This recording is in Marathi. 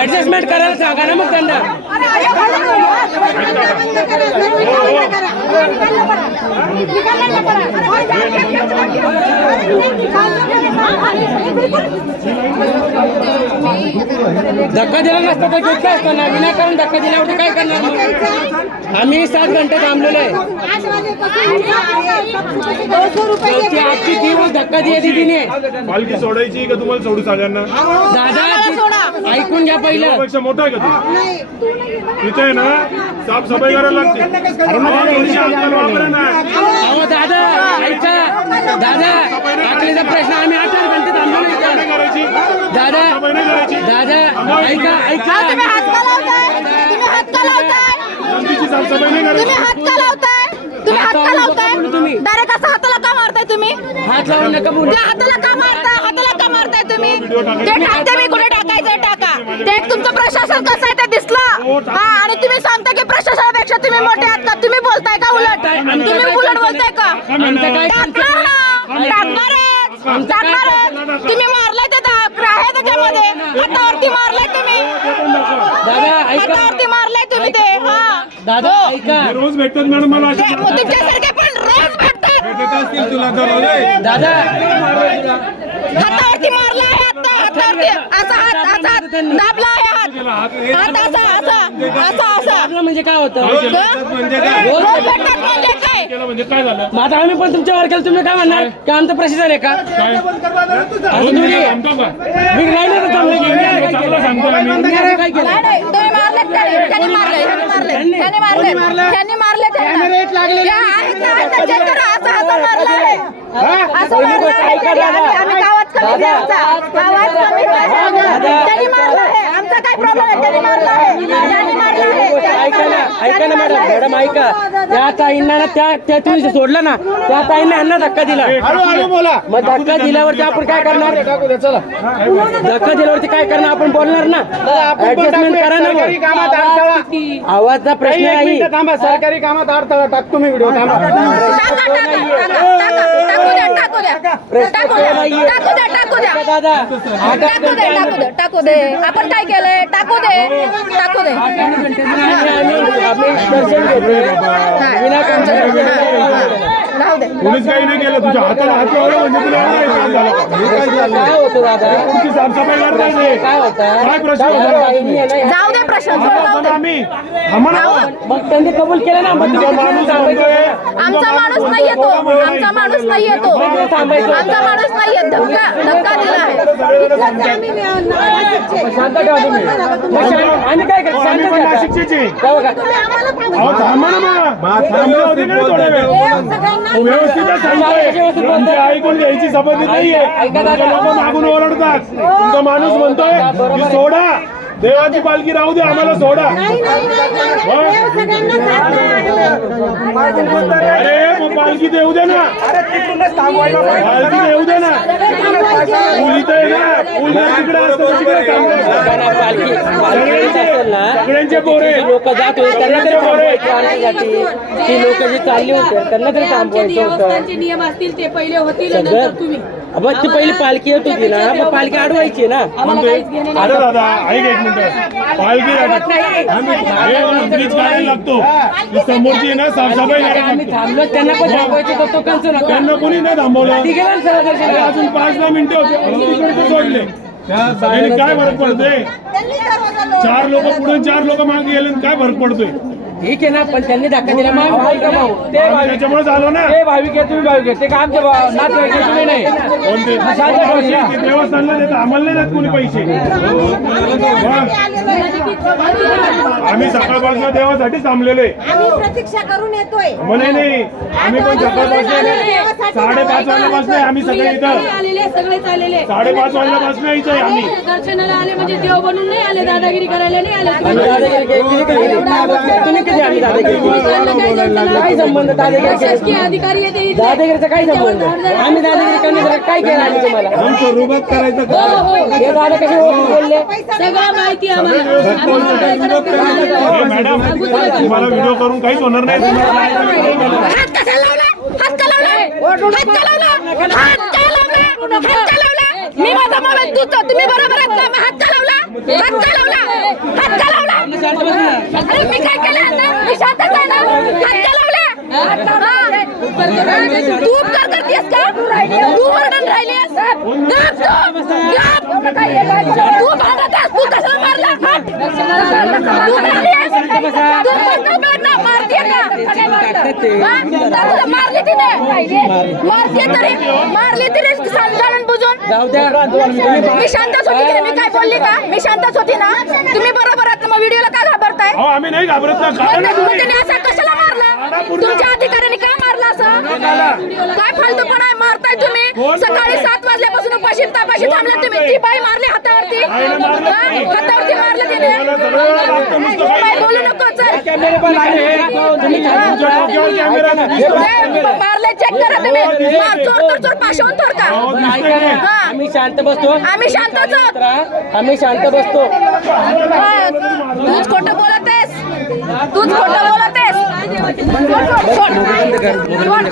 ऍडजस्टमेंट करायला सांगा ना मग त्यांना. धक्का दिला नसता तर घेतला असता ना. विनाकारण धक्का दिल्यावर काय करणार मग. आम्ही 7 घंटे थांबलेलो आहे. आजची दिवस धक्का दिया तिने. पालखी सोडायची का तुम्हाला सोडू सगळ्यांना? दादा ऐकून घ्या पहिलं. पेक्षा मोठा आहे का तू? तिथे आहे ना साफसफाई करायला लागते. वापरा ना. अहो दादा ऐका. दादा आखरीचा प्रश्न. आम्ही 8 घंटे थांबलो करायची दादा. दादा ऐका ऐका. तुम्ही हात का लावताय? तुम्ही हात का लावताय? साफसफाई नाही तुम्ही करायची. हात का लावताय? तुम्ही हात का लावताय? डायरेक्ट असं हाताला का मारताय तुम्ही? हात लावून नका बोलू. त्या हाताला का मारताय? हाताला का मारताय तुम्ही? ते टाकते मी कुठे टाकायचं टाका. ते तुमचं प्रशासन कसं आहे ते दिसलं. हा आणि तुम्ही सांगता की प्रशासनापेक्षा तुम्ही मोठे आहात का? तुम्ही बोलताय का उलट? तुम्ही उलट बोलताय का? टाकणारच. तुम्ही मारलाय ते आहे त्याच्यामध्ये. हातावरती मारलाय तुम्ही. दादा ऐका. हातावरती मारलाय तुम्ही ते. हा दादा ऐका. रोज भेटतात मॅडम मला अशा. तुमच्यासारखे पण रोज भेटतात. दादा हातावरती मारला आहे. हातावरती असा हात दाबला आहे. हात असा म्हणजे काय होतं. रोज भेटतात म्हणजे काय? म्हणजे काय झालं? मग आता आम्ही पण तुमच्यावर केलं. तुम्ही काय म्हणणार की आमचं प्रशासन आहे का? असं थोडी आहे. मी नाही ना थांबलो की. चांगलं सांगतो आम्ही. काय केलं. तुम्ही मारले त्यांनी मारले असं आम्ही गावात कमी आमचा काय प्रॉब्लेम आहे. त्यांनी मारलं आहे. ऐका ना मॅडम. मॅडम ऐका. त्या ताईंना ना त्या तुम्ही सोडलं ना त्या ताईंना यांना धक्का दिला. मग धक्का दिल्यावरती आपण काय करणार. धक्का दिल्यावरती काय करणार आपण बोलणार ना. ऍडजस्टमेंट करा ना. आवाजचा प्रश्न आहे. सरकारी कामात अडथळा टाकतो मी. व्हिडिओ टाकू दे. आपण काय केलंय? टाकू दे. राहू दे. कोणीच काही नाही केलं. तुझ्या हाताला हात लावला म्हणजे तुला काम झालं. काय होतं दादा. तुमची साफसफाई करता येते. काय होतं. काय प्रश्न होता? जाऊ दे प्रश्न. जाऊ दे. आम्ही आम्हाला मग त्यांनी कबूल केलं ना. मग तुझ्या माणूस आमचा माणूस नाही येतो. आमचा माणूस नाही येतो. आमचा माणूस नाही येत. धक्का दिला आहे. शांत ठेवा तुम्ही. आम्ही काय करतो. शांत ठेवा. नाशिकचे तुम्ही आम्हाला थांबा ना मग. थांबले होते का थोडा वेळ? व्यवस्थित सांगतोय. ऐकून घ्यायची संबंधित नाहीये. लोक मागून ओरडतात. तुमचा माणूस म्हणतोय की सोडा देवाची पालखी राहू दे आम्हाला सोडा. अरे मग पालखी देऊ दे ना. पालखी देऊ दे ना. पूल इथं आहे ना. पूल तिकडे असतं तिकडे सगळ्यांचे पोरे लोक जात होते त्यांना तरी थांबवायचं. आमच्यासाठी ती लोक जी चालली होते त्यांना तरी थांबवायचं होतं. नियम असतील ते पहिले होतील. सगळं अब ती पहिली पालखी येत होती ना. मग पालखी अडवायची ना. अरे दादा ऐक एक मिनिट. पालखी काढायला लागतो. समोरची आहे ना साफसफाई आम्ही थांबलो त्यांना पण थांबवायचं होतं. तो कंच नका. त्यांना कोणी नाही थांबवलं. ती गेला ना सरळ दर्शनाला. अजून 5-10 मिनिटं होते सोडले. त्यांनी काय फरक पडतोय. 4 लोक पुढे 4 लोक मागे गेले काय फरक पडतोय. ठीक आहे ना. पण त्यांनी धक्का दिला. मग भाविक भाऊ ते त्याच्यामुळे झालं ना. ते भाविक आहे तुम्ही भाविक आहे. ते काय आमचे नातेवाईक आहे, तुम्ही नाही. कोणते देवस्थानला देतात आम्हाला नाही देत कोणी पैसे. आम्ही सकाळपासून देवासाठी थांबलेले. आम्ही प्रतीक्षा करून येतोय. म्हणे नाही आम्ही पण सकाळपासून 5:30 वाजल्यापासून आम्ही सगळे इथं. सगळेच आलेले. 5:30 वाजल्यापासून इथं आहे आम्ही. दर्शनाला आले म्हणजे देव बनून नाही आले. दादागिरी करायला नाही आले. तुम्ही किती आम्ही दादागिरी काय संबंध. दादागिरी शासकीय अधिकारी आहे ते. दादागिरीचा काय संबंध. आम्ही दादागिरी करण्यासाठी काय केलं आम्ही तुम्हाला. रुबाब करायचं हे दादा कसे बोलले. सगळं माहिती आम्हाला. मॅडम तुम्हाला व्हिडिओ करून काहीच होणार नाही. हात कसा लावला? हात का लावला? हात का लावला? हात का लावला? हात का लावला? मी माझा मोबाईल तुझा, तुम्ही बरोबर आहेत का? हात का लावला? हात का लावला? हात का लावला? अरे मी काय केलं आता? मी शांतच आहे ना? हात का लावला? हा. तू उपकार करतेस का? तू ओरडून राहिलीस? गप तू. गप. तू भांडत आहेस. तू कशाला मारला? हट. तू मारलीस? तू कोणाला मारतीये का? हा? तुला मारली तिने? मारली तरी जाणून बुजून. जाऊ द्या मी शांतच होती की नाही? मी काय बोलली का? मी शांतच होती ना? तुम्ही बरोबर आहात, मग व्हिडिओला का घाबरताय? अहो आम्ही नाही घाबरत ना, कारण मग त्याने असं कशाला मारलं? तुमच्या अधिकाऱ्यांनी का मारलं असं? काय फालतूपणा आहे? मारताय तुम्ही. सकाळी 7 वाजल्यापासून उपाशी तापाशी थांबले तुम्ही. ती बाई मारली हातावरती. हा? हातावरती मारलं तिने. बाई बोलू नको, चल. कॅमेरे पण लागले. तुम्ही काय तुमच्या डोक्यावर कॅमेरा दिसतो. मारले, चेक करा तुम्ही. मार, चोर तर चोर, पाशवून थोर का? हा. आम्ही शांत बसतो. आम्ही शांतच आहोत. आम्ही शांत बसतो. हा. तूच खोटं बोलत आहेस. तूच खोटं बोलत आहेस. सोड. सोड.